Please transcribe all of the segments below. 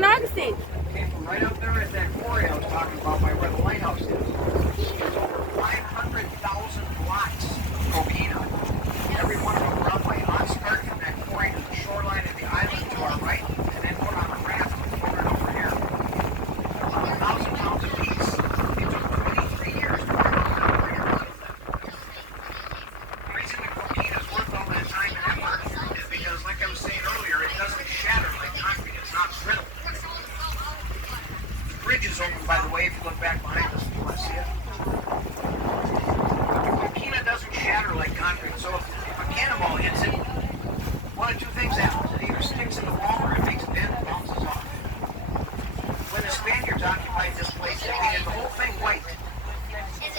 St. Augustine. Came from right up there at that quarry I was talking about by where the lighthouse is. There's over 500,000 blocks of coquina. Every one of them run by Oxford from that quarry to the shoreline of the island to our right, and then put on a raft over and over here. About 1,000 pounds apiece. It took 23 years to find out how to get rid of them. The reason the coquina is worth all that time and effort is because, like I was saying earlier, it doesn't shatter like concrete. It's not brittle. The bridge is open, by the way, if you look back behind us, if you want to see it. Coquina doesn't shatter like concrete, so if a cannonball hits it, one of two things happens. It either sticks in the wall or it makes a dent and bounces off. When the Spaniards occupied this place, they painted the whole thing white.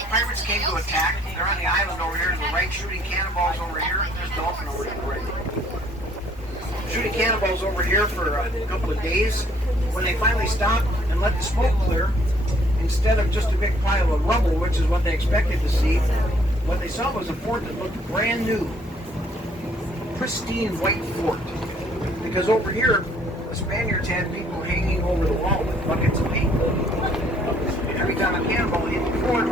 Pirates came to attack. They're on the island over here to the right, shooting cannonballs over here. There's Dolphin over to the right. Shooting cannonballs over here for a couple of days. When they finally stopped and let the smoke clear, instead of just a big pile of rubble, which is what they expected to see, what they saw was a fort that looked brand new. Pristine white fort. Because over here, the Spaniards had people hanging over the wall with buckets of paint. Every time a cannonball hit the fort,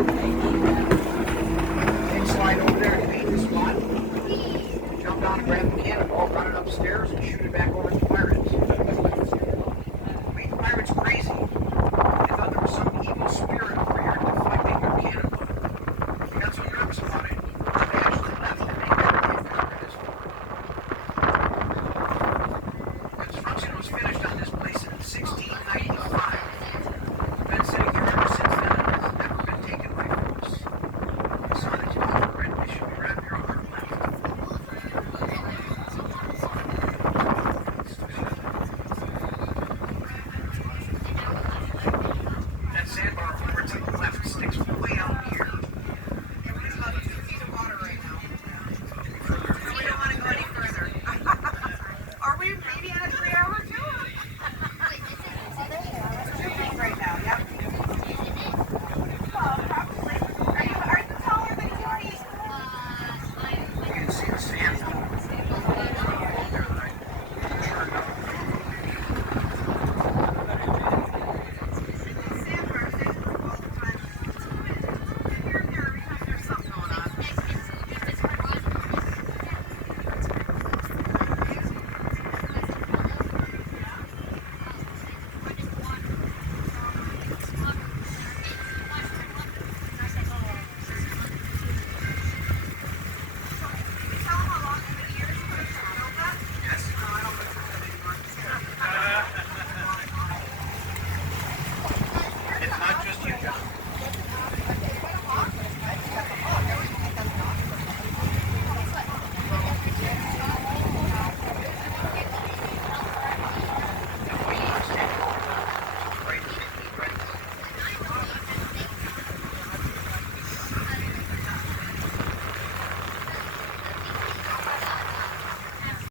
they'd slide over there and paint the spot, jump down and grab the cannonball, run it upstairs, and shoot it back over